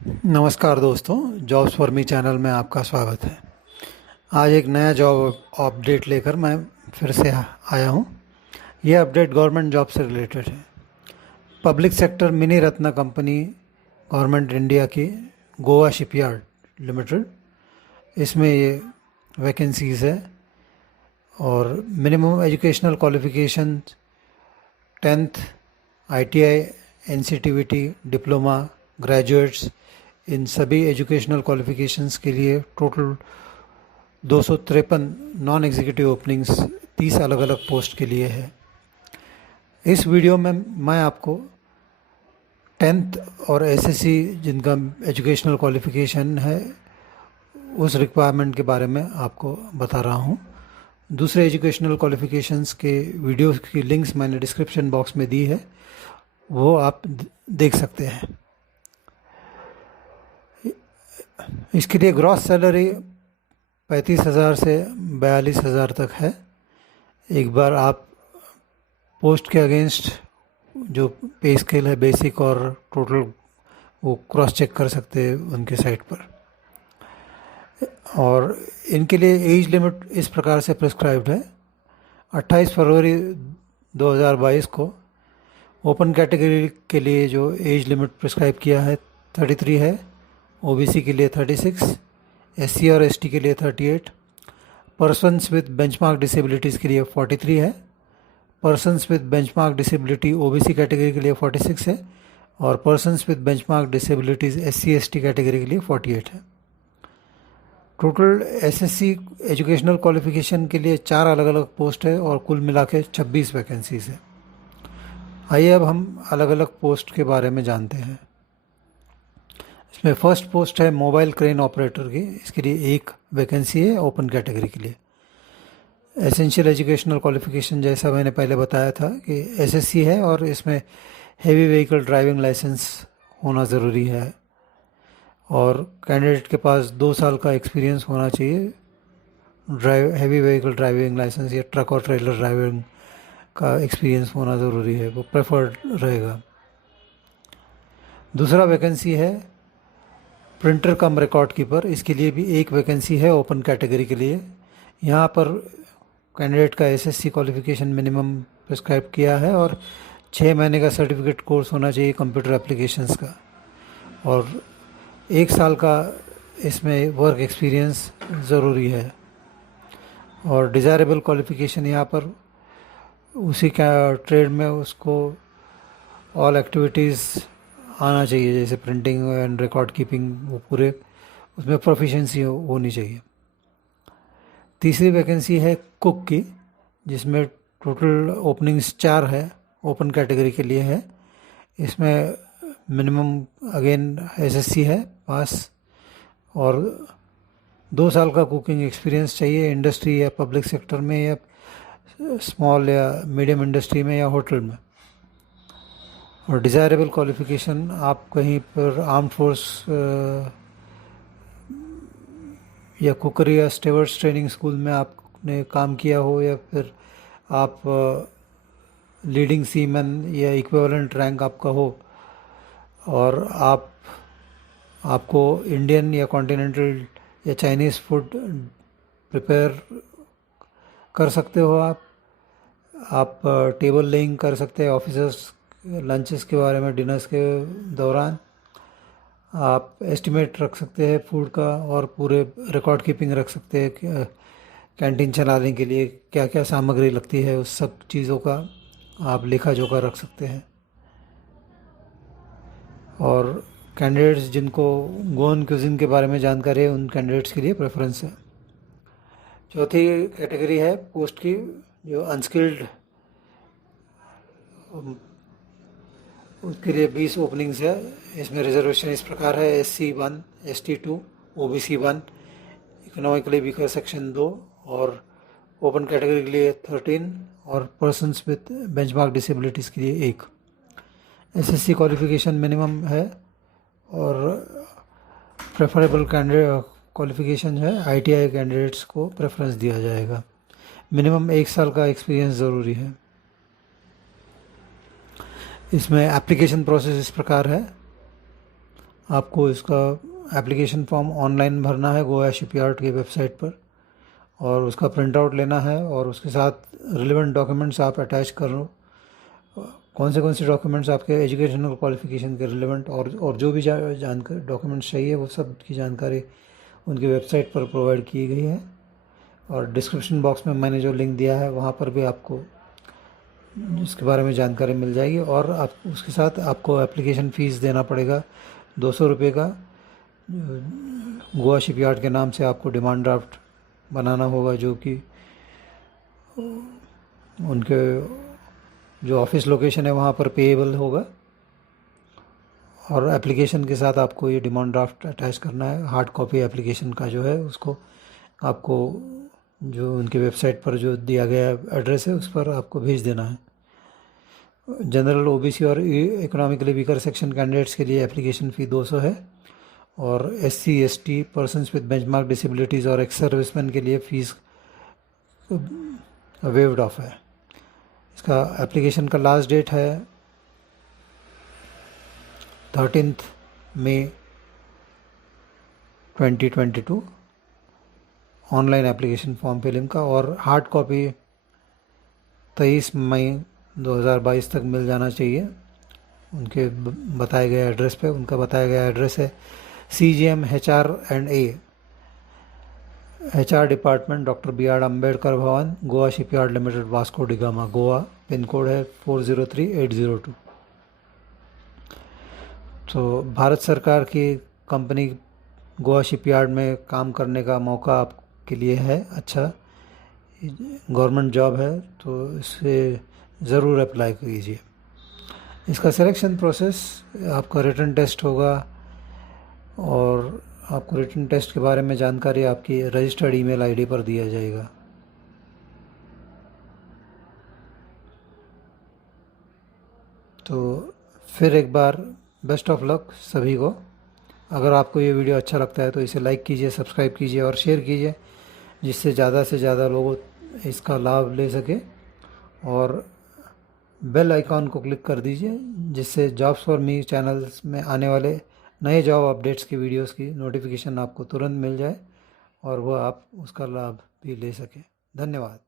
नमस्कार दोस्तों, jobs for me channel में आपका स्वागत है। आज एक नया जॉब अपडेट लेकर मैं फिर से आया हूँ। यह अपडेट गवर्नमेंट जॉब से रिलेटेड है। Public sector mini ratna company government India की गोवा शिपयार्ड लिमिटेड, इसमें ये वैकेंसीज़ है और minimum educational qualification 10th, ITI, NCTVT, diploma, graduates, इन सभी एजुकेशनल क्वालिफिकेशंस के लिए टोटल 253 नॉन एग्जीक्यूटिव ओपनिंग्स 30 अलग अलग पोस्ट के लिए है। इस वीडियो में मैं आपको 10th और SSC जिनका एजुकेशनल क्वालिफिकेशन है उस रिक्वायरमेंट के बारे में आपको बता रहा हूँ। दूसरे एजुकेशनल क्वालिफिकेशंस के वीडियो की लिंक्स मैंने डिस्क्रिप्शन बॉक्स में दी है, वो आप देख सकते हैं। इसके लिए ग्रॉस सैलरी 35,000 से 42,000 तक है। एक बार आप पोस्ट के अगेंस्ट जो पे स्केल है बेसिक और टोटल वो क्रॉस चेक कर सकते हैं उनके साइट पर। और इनके लिए एज लिमिट इस प्रकार से प्रिस्क्राइब्ड है। 28 फरवरी 2022 को ओपन कैटेगरी के लिए जो एज लिमिट प्रिस्क्राइब किया है 33 है, OBC के लिए 36, SC और ST के लिए 38, पर्सन्स विद बेंचमार्क डिसेबिलिटीज़ के लिए 43 है, persons with benchmark disability OBC category के लिए 46 है और persons with benchmark disabilities SC ST category के लिए 48 है। टोटल SSC एजुकेशनल क्वालिफिकेशन के लिए 4 अलग अलग पोस्ट है और कुल मिला के 26 वैकेंसीज़ है। आइए अब हम अलग अलग पोस्ट के बारे में जानते हैं। इसमें फर्स्ट पोस्ट है मोबाइल क्रेन ऑपरेटर की। इसके लिए एक वैकेंसी है ओपन कैटेगरी के लिए। एसेंशियल एजुकेशनल क्वालिफिकेशन जैसा मैंने पहले बताया था कि SSC है और इसमें हेवी व्हीकल ड्राइविंग लाइसेंस होना ज़रूरी है और कैंडिडेट के पास 2 साल का एक्सपीरियंस होना चाहिए। हेवी व्हीकल ड्राइविंग लाइसेंस या ट्रक और ट्रेलर ड्राइविंग का एक्सपीरियंस होना ज़रूरी है, वो प्रेफर्ड रहेगा। दूसरा वैकेंसी है प्रिंटर कम रिकॉर्ड कीपर। इसके लिए भी एक वैकेंसी है ओपन कैटेगरी के लिए। यहाँ पर कैंडिडेट का SSC क्वालिफिकेशन मिनिमम प्रिस्क्राइब किया है और 6 महीने का सर्टिफिकेट कोर्स होना चाहिए कंप्यूटर एप्लीकेशंस का और 1 साल का इसमें वर्क एक्सपीरियंस ज़रूरी है। और डिज़ायरेबल क्वालिफिकेशन यहाँ पर उसी का ट्रेड में उसको ऑल एक्टिविटीज़ आना चाहिए, जैसे प्रिंटिंग एंड रिकॉर्ड कीपिंग, वो पूरे उसमें प्रोफिशिएंसी होनी चाहिए। तीसरी वैकेंसी है कुक की, जिसमें टोटल ओपनिंग्स 4 है, ओपन कैटेगरी के लिए है। इसमें मिनिमम अगेन SSC है पास और 2 साल का कुकिंग एक्सपीरियंस चाहिए इंडस्ट्री या पब्लिक सेक्टर में या स्मॉल या मीडियम इंडस्ट्री में या होटल में। और डिज़ायरेबल क्वालिफ़िकेशन आप कहीं पर आर्म फोर्स या कुकरी या स्टेवर्ड्स ट्रेनिंग स्कूल में आपने काम किया हो या फिर आप लीडिंग सीमैन या इक्विवेलेंट रैंक आपका हो और आपको इंडियन या कॉन्टिनेंटल या चाइनीज़ फूड प्रिपेयर कर सकते हो। आप टेबल लेइंग कर सकते हैं ऑफिसर्स लंचेस के बारे में, डिनर्स के दौरान आप एस्टिमेट रख सकते हैं फूड का और पूरे रिकॉर्ड कीपिंग रख सकते हैं कि कैंटीन चलाने के लिए क्या क्या सामग्री लगती है, उस सब चीज़ों का आप लेखा जोखा रख सकते हैं। और कैंडिडेट्स जिनको गोवन क्यूजिन के बारे में जानकारी है उन कैंडिडेट्स के लिए प्रेफरेंस है। चौथी कैटेगरी है पोस्ट की जो अनस्किल्ड, उसके लिए 20 ओपनिंग्स है। इसमें रिजर्वेशन इस प्रकार है: SC 1, ST 2, OBC 1, economically weaker section 2 और ओपन कैटेगरी के लिए 13 और पर्सन्स विद बेंचमार्क डिसेबिलिटीज़ के लिए 1। SSC क्वालिफिकेशन मिनिमम है और प्रेफरेबल कैंडिडेट क्वालिफिकेशन है ITI कैंडिडेट्स को प्रेफरेंस दिया जाएगा। मिनिमम 1 साल का एक्सपीरियंस ज़रूरी है। इसमें एप्लीकेशन प्रोसेस इस प्रकार है: आपको इसका एप्लीकेशन फॉर्म ऑनलाइन भरना है गोवा शिपयार्ड की वेबसाइट पर, और उसका प्रिंट आउट लेना है, और उसके साथ रिलेवेंट डॉक्यूमेंट्स आप अटैच करो। कौन से डॉक्यूमेंट्स आपके एजुकेशनल क्वालिफिकेशन के रिलेवेंट और जो भी जानकारी डॉक्यूमेंट्स चाहिए वो सब की जानकारी उनकी वेबसाइट पर प्रोवाइड की गई है। और डिस्क्रिप्शन बॉक्स में मैंने जो लिंक दिया है वहाँ पर भी आपको इसके बारे में जानकारी मिल जाएगी। और आप उसके साथ आपको एप्लीकेशन फ़ीस देना पड़ेगा 200 रुपये का। गोवा शिपयार्ड के नाम से आपको डिमांड ड्राफ्ट बनाना होगा, जो कि उनके जो ऑफिस लोकेशन है वहाँ पर पेएबल होगा। और एप्लीकेशन के साथ आपको ये डिमांड ड्राफ्ट अटैच करना है। हार्ड कॉपी एप्लीकेशन का जो है उसको आपको जो उनकी वेबसाइट पर जो दिया गया एड्रेस है उस पर आपको भेज देना है। जनरल, ओबीसी और इकोनॉमिकली वीकर सेक्शन कैंडिडेट्स के लिए एप्लीकेशन फ़ी 200 है, और SC ST persons with benchmark disabilities और एक्स सर्विसमैन के लिए फ़ीस वेव्ड ऑफ है। इसका एप्लीकेशन का लास्ट डेट है 13 मई 2022 ऑनलाइन एप्लीकेशन फॉर्म फिलिंग का, और हार्ड कॉपी 23 मई 2022 तक मिल जाना चाहिए उनके बताए गए एड्रेस पे। उनका बताया गया एड्रेस है CGM HR&A HR department, doctor BR Ambedkar Bhavan, Goa shipyard limited, Vasco da Gama, Goa. Pin code है 403802। तो भारत सरकार की कंपनी गोवा शिपयार्ड में काम करने का मौका आपके लिए है, अच्छा गवर्नमेंट जॉब है, तो इससे ज़रूर अप्लाई कीजिए। इसका सिलेक्शन प्रोसेस, आपका रिटन टेस्ट होगा, और आपको रिटन टेस्ट के बारे में जानकारी आपकी रजिस्टर्ड ईमेल आईडी पर दिया जाएगा। तो फिर एक बार बेस्ट ऑफ लक सभी को। अगर आपको ये वीडियो अच्छा लगता है तो इसे लाइक कीजिए, सब्सक्राइब कीजिए और शेयर कीजिए, जिससे ज़्यादा से ज़्यादा लोग इसका लाभ ले सके। और बेल आइकॉन को क्लिक कर दीजिए, जिससे जॉब्स फॉर मी चैनल्स में आने वाले नए जॉब अपडेट्स की वीडियोस की नोटिफिकेशन आपको तुरंत मिल जाए और वह आप उसका लाभ भी ले सकें। धन्यवाद।